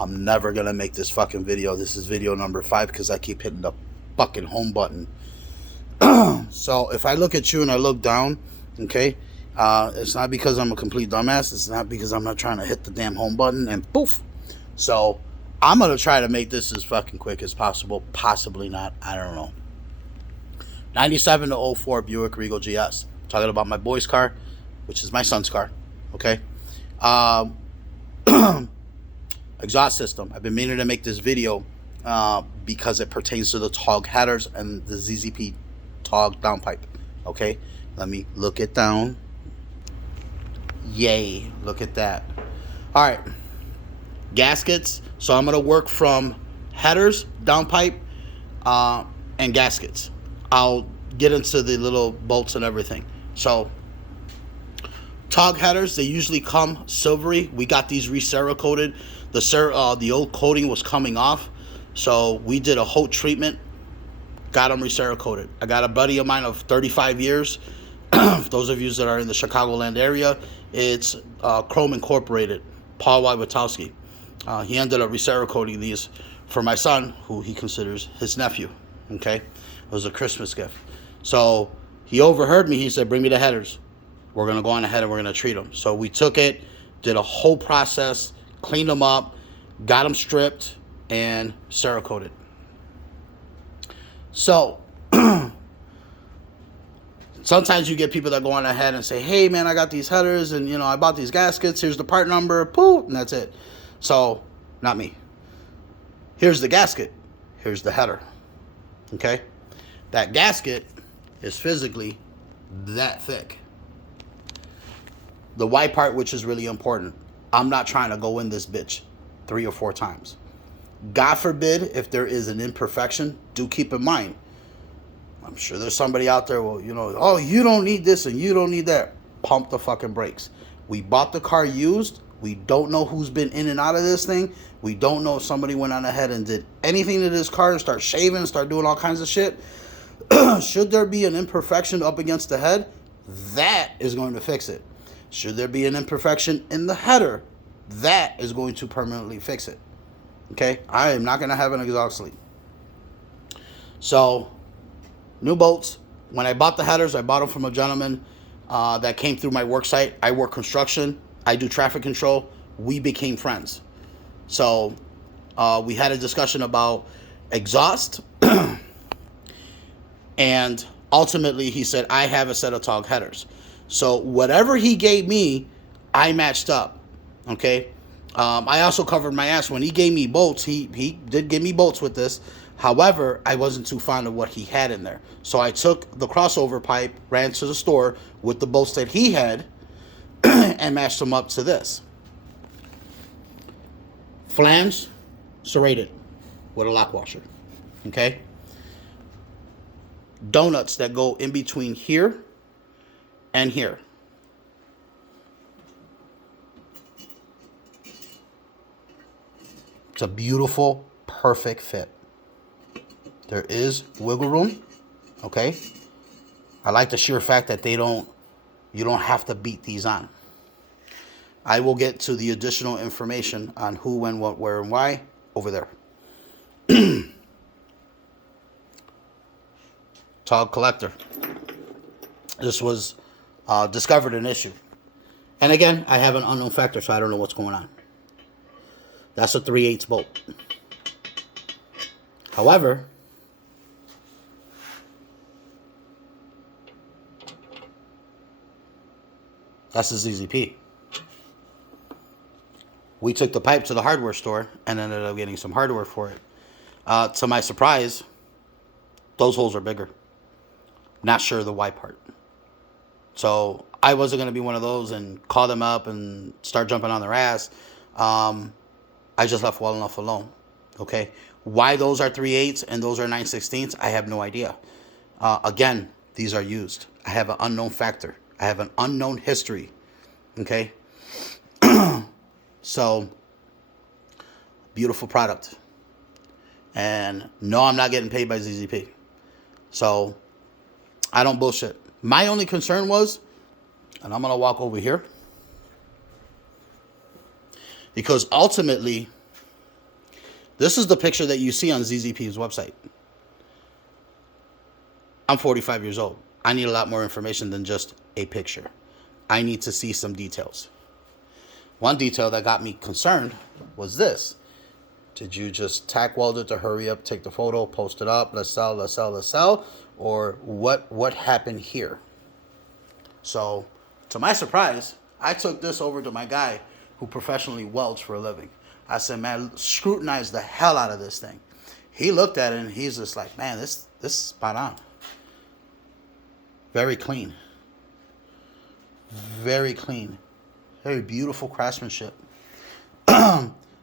I'm never going to make this fucking video. This is video number 5 because I keep hitting the fucking home button. So if I look at you and I look down, okay, it's not because I'm a complete dumbass. It's not because I'm not trying to hit the damn home button and poof. So I'm going to try to make this as fucking quick as possible. Possibly not. I don't know. 97 to 04 Buuck Regal GS. Talking about my boy's car, which is my son's car. Okay. Exhaust system. I've been meaning to make this video because it pertains to the TOG headers and the ZZP TOG downpipe. Okay. Let me look it down. Yay. Look at that. All right. Gaskets. So I'm going to work from headers, downpipe, and gaskets. I'll get into the little bolts and everything. So TOG headers, they usually come silvery. We got these re-cerakoted. The old coating was coming off, so we did a whole treatment, got them re-cerakoted. I got a buddy of mine of 35 years. For those of you that are in the Chicagoland area, it's Chrome Incorporated, Paul Wojciechowski. He ended up re-cerakoting these for my son, who he considers his nephew. Okay, it was a Christmas gift. So he overheard me. He said, "Bring me the headers. We're gonna go on ahead and we're gonna treat them." So we took it, did a whole process, cleaned them up, got them stripped, and cerakoted. So sometimes you get people that go on ahead and say, "Hey man, I got these headers and I bought these gaskets. Here's the part number, poof," and that's it. So not me. Here's the gasket. Here's the header. Okay, that gasket is physically that thick. The white part, which is really important, I'm not trying to go in this bitch 3 or 4 times. God forbid if there is an imperfection, do keep in mind. I'm sure there's somebody out there, well, oh, you don't need this and you don't need that. Pump the fucking brakes. We bought the car used. We don't know who's been in and out of this thing. We don't know if somebody went on ahead and did anything to this car and start shaving, start doing all kinds of shit. Should there be an imperfection up against the head, that is going to fix it. Should there be an imperfection in the header, that is going to permanently fix it. Okay? I am not going to have an exhaust leak. So, new bolts. When I bought the headers, I bought them from a gentleman that came through my work site. I work construction. I do traffic control. We became friends. So, we had a discussion about exhaust. And ultimately, he said, I have a set of TOG headers. So whatever he gave me, I matched up. Okay. I also covered my ass when he gave me bolts. He did give me bolts with this. However, I wasn't too fond of what he had in there. So I took the crossover pipe, ran to the store with the bolts that he had, and matched them up to this. Flange serrated with a lock washer. Okay. Donuts that go in between here and here. It's a beautiful, perfect fit. There is wiggle room. Okay. I like the sheer fact that you don't have to beat these on. I will get to the additional information on who, when, what, where, and why over there. TOG collector. This was discovered an issue. And again, I have an unknown factor, so I don't know what's going on. That's a 3/8 bolt. However, that's a ZZP. We took the pipe to the hardware store and ended up getting some hardware for it. To my surprise, those holes are bigger. Not sure the why part. So I wasn't going to be one of those and call them up and start jumping on their ass. I just left well enough alone. Okay. Why those are 3/8 and those are 9/16, I have no idea. Again, these are used. I have an unknown factor. I have an unknown history. Okay. So, beautiful product. And no, I'm not getting paid by ZZP. So, I don't bullshit. My only concern was, and I'm going to walk over here, because ultimately, This is the picture that you see on ZZP's website. I'm 45 years old. I need a lot more information than just a picture. I need to see some details. One detail that got me concerned was this. Did you just tack weld it to hurry up, take the photo, post it up, let's sell, let's sell, let's sell? Or what happened here? So, to my surprise, I took this over to my guy who professionally welds for a living. I said, man, scrutinize the hell out of this thing. He looked at it and he's just like, man, this is spot on. Very clean. Very clean. Very beautiful craftsmanship.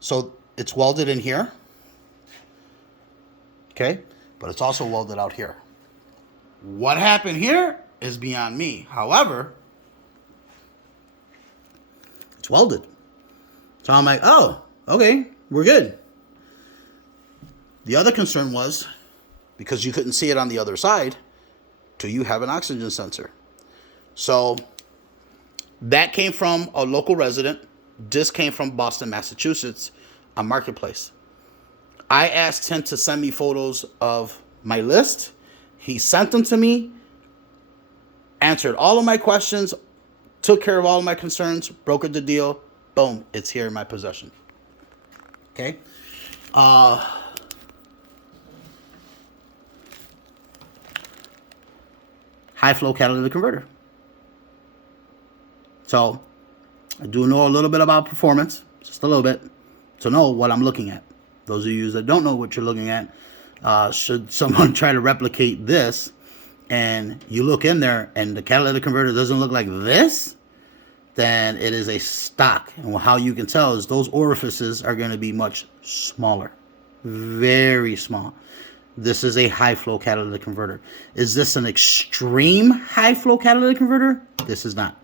So it's welded in here. Okay? But it's also welded out here. What happened here is beyond me. However, it's welded. So I'm like, oh, okay, we're good. The other concern was, because you couldn't see it on the other side, do you have an oxygen sensor? So that came from a local resident. This came from Boston, Massachusetts, on Marketplace. I asked him to send me photos of my list. He sent them to me, answered all of my questions, took care of all of my concerns, brokered the deal. Boom, it's here in my possession. Okay. High flow catalytic converter. So I do know a little bit about performance, just a little bit, to know what I'm looking at. Those of you that don't know what you're looking at, should someone try to replicate this and you look in there and the catalytic converter doesn't look like this, then it is a stock. And how you can tell is those orifices are going to be much smaller, very small. This is a high flow catalytic converter. Is this an extreme high flow catalytic converter? This is not.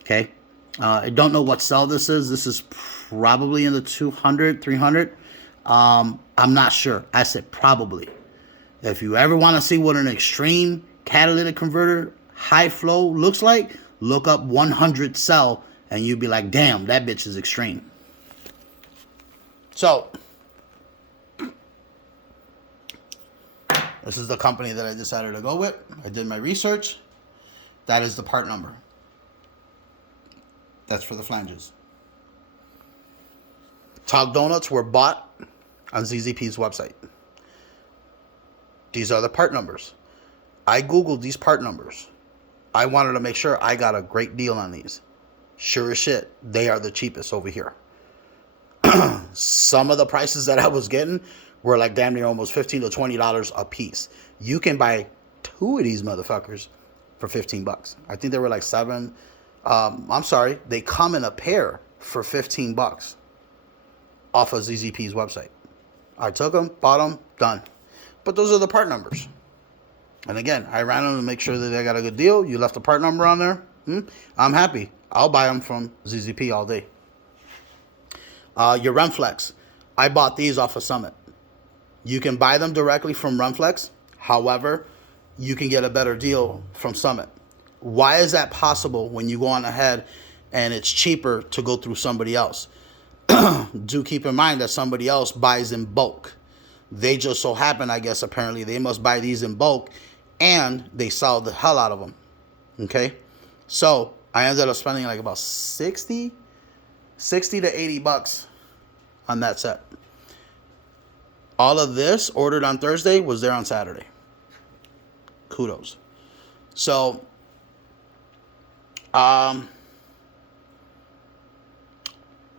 Okay. I don't know what cell this is. This is probably in the 200, 300. I'm not sure. I said probably. If you ever want to see what an extreme catalytic converter high flow looks like, look up 100 cell and you'll be like, damn, that bitch is extreme. So this is the company that I decided to go with. I did my research. That is the part number. That's for the flanges. TOG donuts were bought on ZZP's website. These are the part numbers. I Googled these part numbers. I wanted to make sure I got a great deal on these. Sure as shit, they are the cheapest over here. Some of the prices that I was getting were like damn near almost $15 to $20 a piece. You can buy 2 of these motherfuckers for $15. I think they were like 7. I'm sorry, they come in a pair for $15 off of ZZP's website. I took them, bought them, done. But those are the part numbers. And again, I ran them to make sure that I got a good deal. You left a part number on there. I'm happy. I'll buy them from ZZP all day. Your Remflex. I bought these off of Summit. You can buy them directly from Remflex. However, you can get a better deal from Summit. Why is that possible when you go on ahead and it's cheaper to go through somebody else? Do keep in mind that somebody else buys in bulk. They just so happen, I guess, apparently they must buy these in bulk and they sell the hell out of them. Okay? So I ended up spending like about 60 to $80 on that set. All of this ordered on Thursday was there on Saturday. Kudos. So,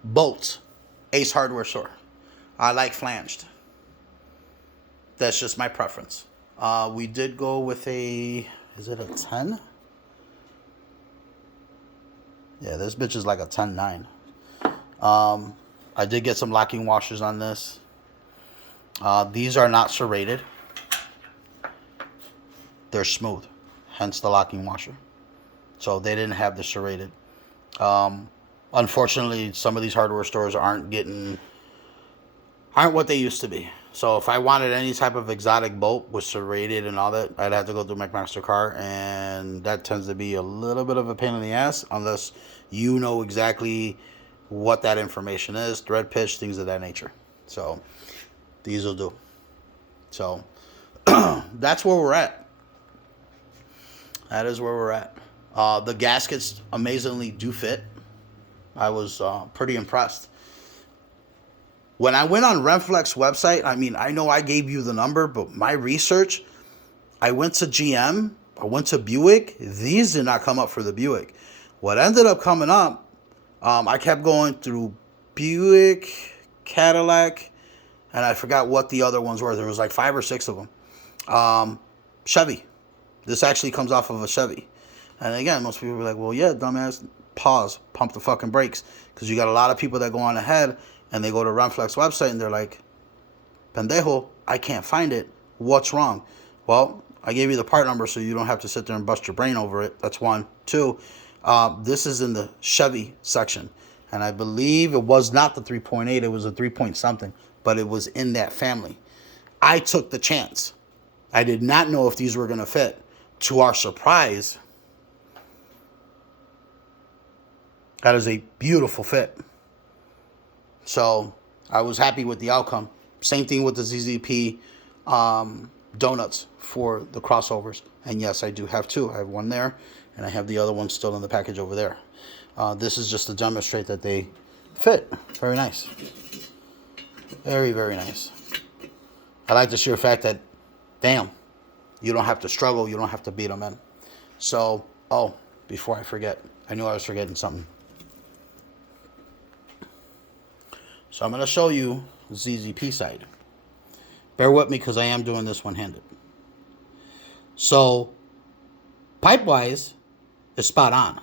bolts, Ace Hardware Store. I like flanged. That's just my preference. We did go with is it a 10? Yeah, this bitch is like a 10-9. I did get some locking washers on this. These are not serrated. They're smooth, hence the locking washer. So they didn't have the serrated. Unfortunately, some of these hardware stores aren't what they used to be. So if I wanted any type of exotic bolt with serrated and all that, I'd have to go through McMaster-Carr, and that tends to be a little bit of a pain in the ass unless you know exactly what that information is, thread pitch, things of that nature. So these will do. So that's where we're at. That is where we're at. The gaskets amazingly do fit. I was pretty impressed. When I went on Renflex website, I mean, I know I gave you the number, but my research, I went to GM, I went to Buick. These did not come up for the Buick. What ended up coming up, I kept going through Buick, Cadillac, and I forgot what the other ones were. There was like 5 or 6 of them. Chevy. This actually comes off of a Chevy. And again, most people were like, well, yeah, dumbass, pause, pump the fucking brakes. Because you got a lot of people that go on ahead and they go to Renflex website and they're like, pendejo, I can't find it. What's wrong? Well, I gave you the part number so you don't have to sit there and bust your brain over it. That's 1. 2, this is in the Chevy section. And I believe it was not the 3.8. It was a 3 point something. But it was in that family. I took the chance. I did not know if these were going to fit. To our surprise, that is a beautiful fit. So I was happy with the outcome. Same thing with the ZZP donuts for the crossovers. And yes, I do have 2. I have 1 there, and I have the other one still in the package over there. This is just to demonstrate that they fit. Very nice. Very, very nice. I like the sheer fact that, damn, you don't have to struggle. You don't have to beat them in. So, oh, before I forget, I knew I was forgetting something. So I'm going to show you the ZZP side. Bear with me because I am doing this one-handed. So, pipe-wise, it's spot on.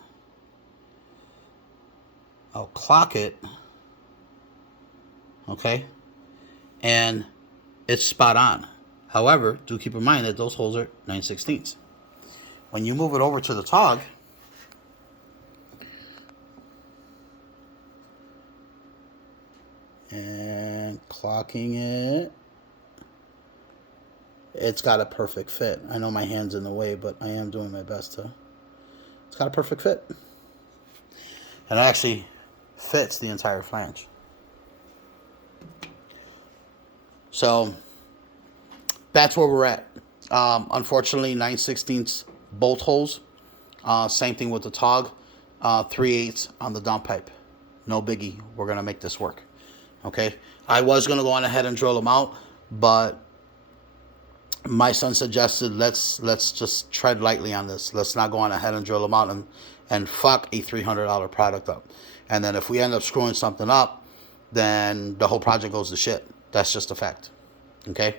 I'll clock it. Okay? And it's spot on. However, do keep in mind that those holes are 9/16. When you move it over to the TOG, and clocking it, it's got a perfect fit. I know my hand's in the way, but I am doing my best to. It's got a perfect fit. And it actually fits the entire flange. So that's where we're at. Unfortunately, 9/16 bolt holes. Same thing with the TOG. 3/8 on the dump pipe. No biggie. We're going to make this work. Okay. I was going to go on ahead and drill them out, but my son suggested let's just tread lightly on this. Let's not go on ahead and drill them out and fuck a $300 product up. And then if we end up screwing something up, then the whole project goes to shit. That's just a fact. Okay?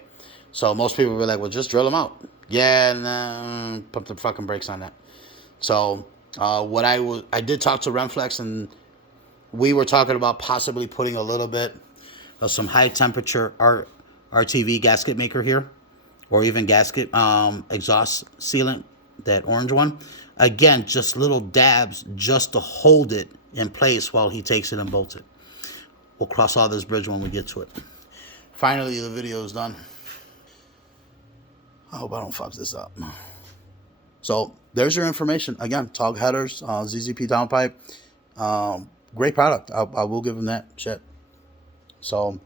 So most people were like, well, just drill them out. Yeah, nah, pump the fucking brakes on that. So I did talk to Renflex, and we were talking about possibly putting a little bit of some high temperature RTV gasket maker here, or even gasket exhaust sealant, that orange one. Again, just little dabs just to hold it in place while he takes it and bolts it. We'll cross all this bridge when we get to it. Finally, the video is done. I hope I don't fuck this up. So there's your information. Again, TOG headers, ZZP downpipe. Great product. I will give them that shit. So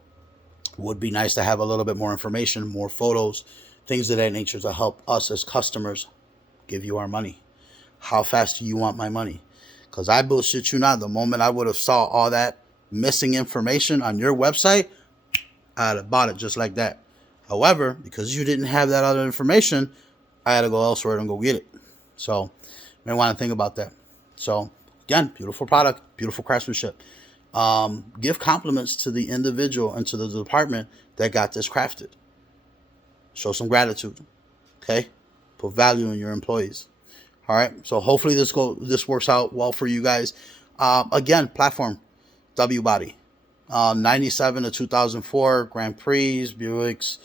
would be nice to have a little bit more information, more photos, things of that nature to help us as customers give you our money. How fast do you want my money? Because I bullshit you not. The moment I would have saw all that missing information on your website, I'd have bought it just like that. However, because you didn't have that other information, I had to go elsewhere and go get it. So you may want to think about that. So again, beautiful product, beautiful craftsmanship. Give compliments to the individual and to the department that got this crafted. Show some gratitude. Okay? Put value in your employees. All right? So hopefully this works out well for you guys. Again, platform, W body. 97 to 2004 Grand Prix, Buicks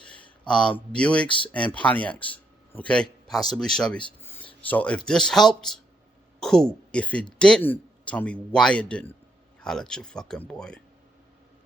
and Pontiacs. Okay? Possibly Chevys. So if this helped, cool. If it didn't, tell me why it didn't. Holla at your fucking boy.